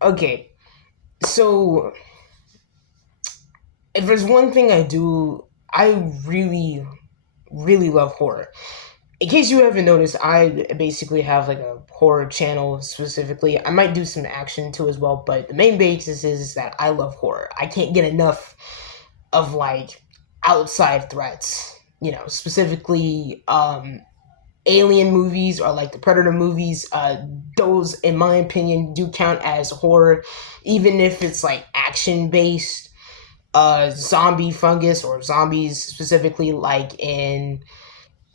Okay, so if there's one thing I do, I really, really love horror. In case you haven't noticed, I basically have like a horror channel specifically. I might do some action too as well, but the main basis is that I love horror. I can't get enough of like outside threats, specifically alien movies or like the Predator movies. Those, in my opinion, do count as horror, even if it's like action based. Zombie fungus or zombies specifically, like in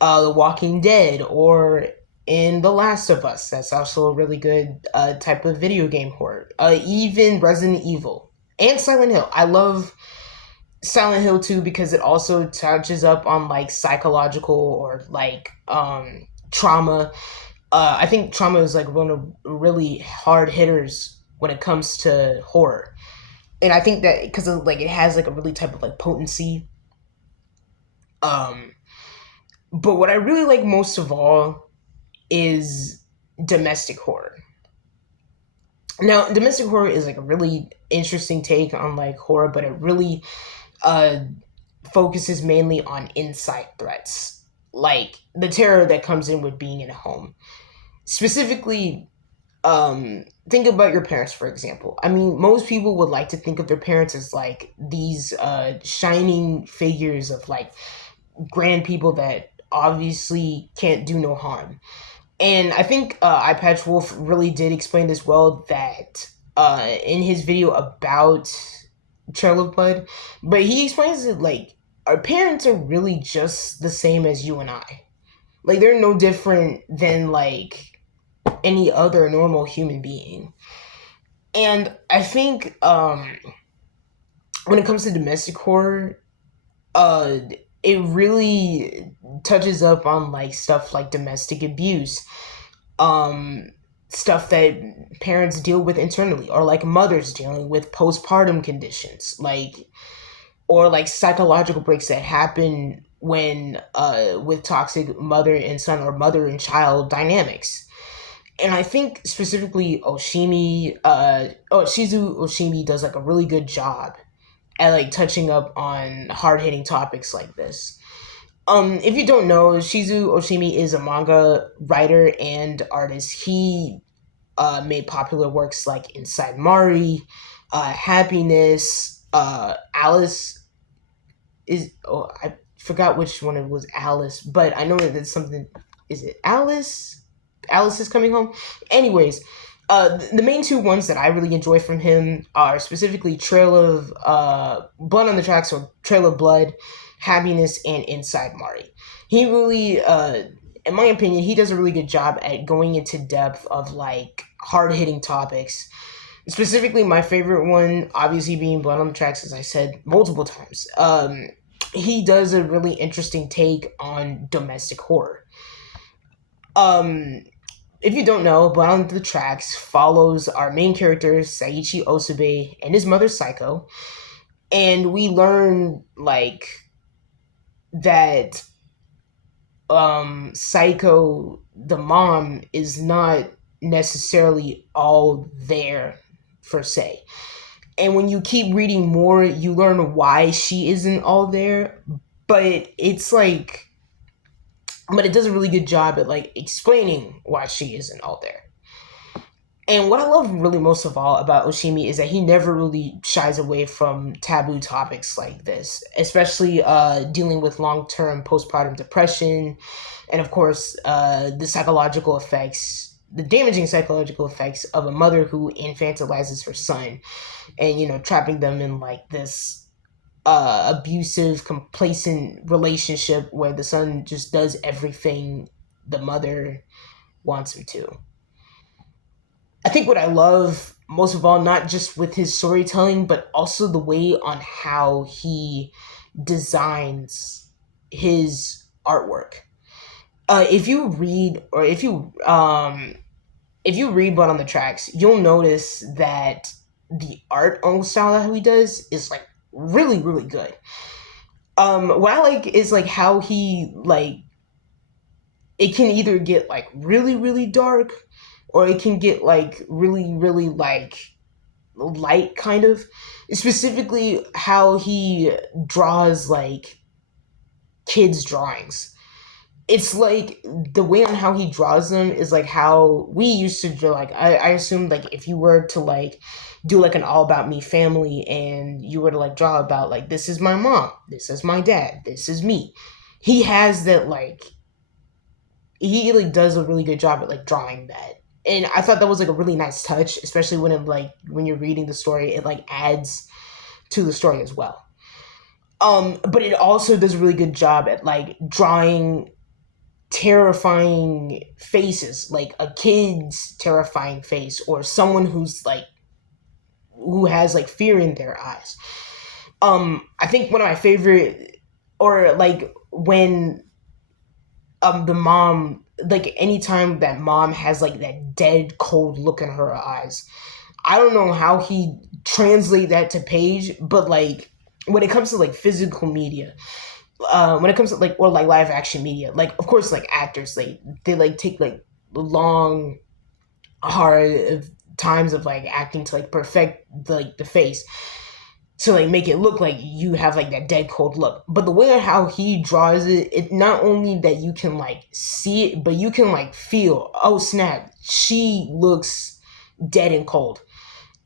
The Walking Dead or in The Last of Us. That's also a really good type of video game horror. Even Resident Evil and Silent Hill. I love Silent Hill 2 because it also touches up on like psychological or like trauma. I think trauma is like one of really hard hitters when it comes to horror. And I think that because like it has like a really type of like potency. Um, but what I really like most of all is domestic horror. Now, domestic horror is like a really interesting take on like horror, but it really uh, focuses mainly on inside threats, like the terror that comes in with being in a home. Specifically, think about your parents, for example. I mean, most people would like to think of their parents as like these shining figures of like grand people that obviously can't do no harm. And I think Eye Patch Wolf really did explain this well that in his video about Trail of Blood, but he explains it like our parents are really just the same as you and I. Like they're no different than like any other normal human being. And I think when it comes to domestic horror, uh, it really touches up on like stuff like domestic abuse, um, stuff that parents deal with internally, or like mothers dealing with postpartum conditions, like or like psychological breaks that happen when with toxic mother and son or mother and child dynamics. And I think specifically Shizu Oshimi does like a really good job at like touching up on hard hitting topics like this. If you don't know, Shizu Oshimi is a manga writer and artist. He made popular works like Inside Mari, Happiness, Alice is. Oh, I forgot which one it was. Alice, but I know that it's something. Is it Alice? Alice is coming home. Anyways, the main two ones that I really enjoy from him are specifically Trail of Blood on the Tracks or Trail of Blood, Happiness, and Inside Mari. He really, in my opinion, he does a really good job at going into depth of like hard hitting topics. Specifically, my favorite one, obviously being Blood on the Tracks, as I said multiple times. He does a really interesting take on domestic horror. Um, if you don't know, Blood on the Tracks follows our main character, Saichi Osabe, and his mother, Psycho. And we learn, like, that Psycho, the mom, is not necessarily all there, per se. And when you keep reading more, you learn why she isn't all there. But it's like, but it does a really good job at like explaining why she isn't all there. And what I love really most of all about Oshimi is that he never really shies away from taboo topics like this, especially dealing with long term postpartum depression, and of course, the psychological effects, the damaging psychological effects of a mother who infantilizes her son and, trapping them in like this abusive, complacent relationship where the son just does everything the mother wants him to. I think what I love most of all, not just with his storytelling, but also the way on how he designs his artwork. If you read, or if you read Blood on the Tracks, you'll notice that the art style that he does is like really, really good. What I like is like how he like it can either get like really, really dark, or it can get like really, really like light, kind of. Specifically how he draws like kids drawings. It's like the way on how he draws them is like how we used to draw. Like I assume like if you were to like do like an all about me family and you were to like draw about like this is my mom, this is my dad, this is me. He has that like he like does a really good job at like drawing that. And I thought that was like a really nice touch, especially when it like when you're reading the story, it like adds to the story as well. But it also does a really good job at like drawing terrifying faces, like a kid's terrifying face, or someone who's like who has like fear in their eyes. I think one of my favorite, or like when the mom, like anytime that mom has like that dead cold look in her eyes, I don't know how he translate that to page, but like when it comes to like physical media, when it comes to like or like live action media, like of course like actors they like take like long hard times of like acting to like perfect like the face to like make it look like you have like that dead cold look. But the way how he draws it, it not only that you can like see it, but you can like feel, oh snap, she looks dead and cold.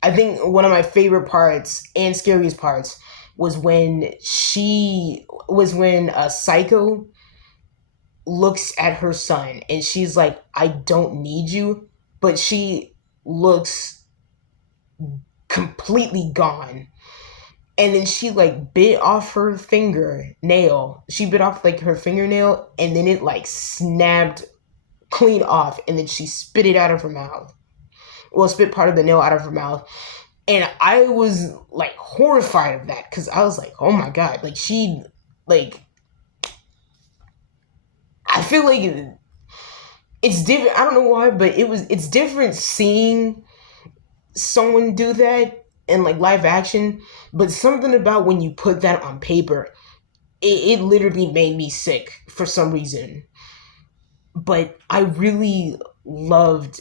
I think one of my favorite parts and scariest parts was when Psycho looks at her son and she's like, I don't need you, but she looks completely gone. And then she like bit off her fingernail. She bit off like her fingernail and then it like snapped clean off and then she spit it out of her mouth. Well, spit part of the nail out of her mouth. And I was like horrified of that because I was like, oh my god, like she like I feel like it's different. I don't know why, but it's different seeing someone do that in like live action, but something about when you put that on paper, it literally made me sick for some reason. But I really loved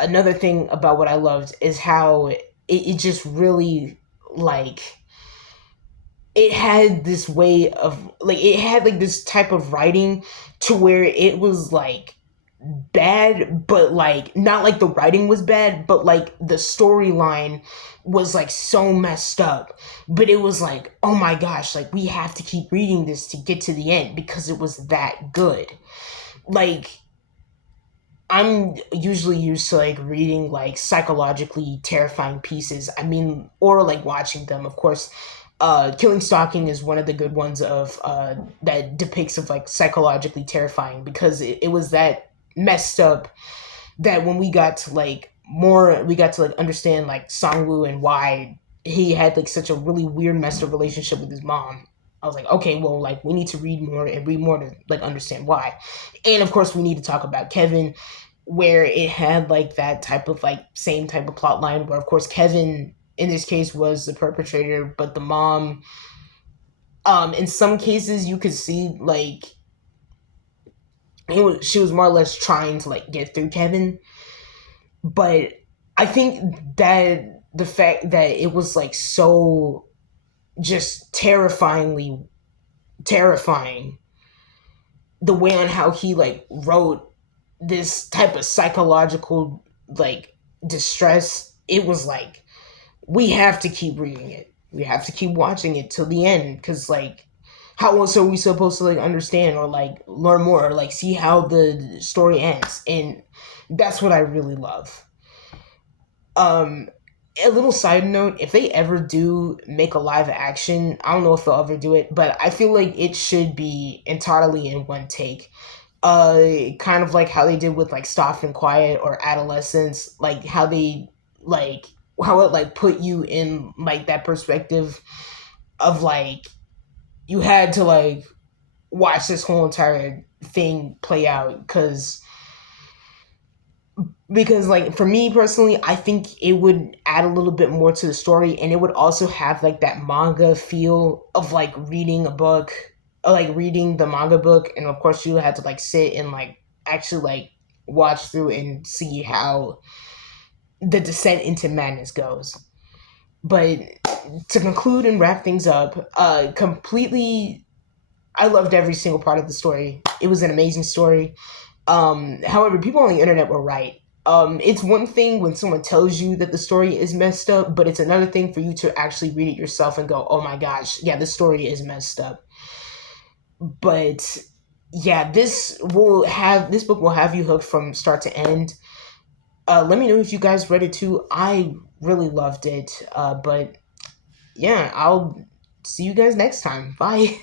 another thing about what I loved is how it just really like it had this way of like it had like this type of writing to where it was like bad, but like not like the writing was bad, but like the storyline was like so messed up. But it was like, oh my gosh, like we have to keep reading this to get to the end because it was that good. Like I'm usually used to like reading like psychologically terrifying pieces. I mean, or like watching them, of course. Killing Stalking is one of the good ones of that depicts of like psychologically terrifying because it was that messed up that when we got to like understand like Songwoo and why he had like such a really weird messed up relationship with his mom. I was like, okay, well, like we need to read more to like understand why. And of course we need to talk about Kevin, where it had like that type of like same type of plot line where of course Kevin in this case was the perpetrator, but the mom in some cases you could see like she was more or less trying to like get through Kevin. But I think that the fact that it was like so just terrifyingly terrifying, the way on how he like wrote this type of psychological like distress, it was like we have to keep reading it, we have to keep watching it till the end because like how else are we supposed to like understand or like learn more or like see how the story ends? And that's what I really love. um a little side note, if they ever do make a live action, I don't know if they'll ever do it, but I feel like it should be entirely in one take. Kind of like how they did with like Soft and Quiet or Adolescence, like how they like how it like put you in like that perspective of like you had to like watch this whole entire thing play out because like for me personally, I think it would add a little bit more to the story and it would also have like that manga feel of like reading a book or like reading the manga book, and of course you had to like sit and like actually like watch through and see how the descent into madness goes. But to conclude and wrap things up, completely, I loved every single part of the story. It was an amazing story. However, people on the internet were right. It's one thing when someone tells you that the story is messed up, but it's another thing for you to actually read it yourself and go, "Oh my gosh, yeah, this story is messed up." But yeah, this book will have you hooked from start to end. Let me know if you guys read it too. I really loved it. But yeah, I'll see you guys next time. Bye.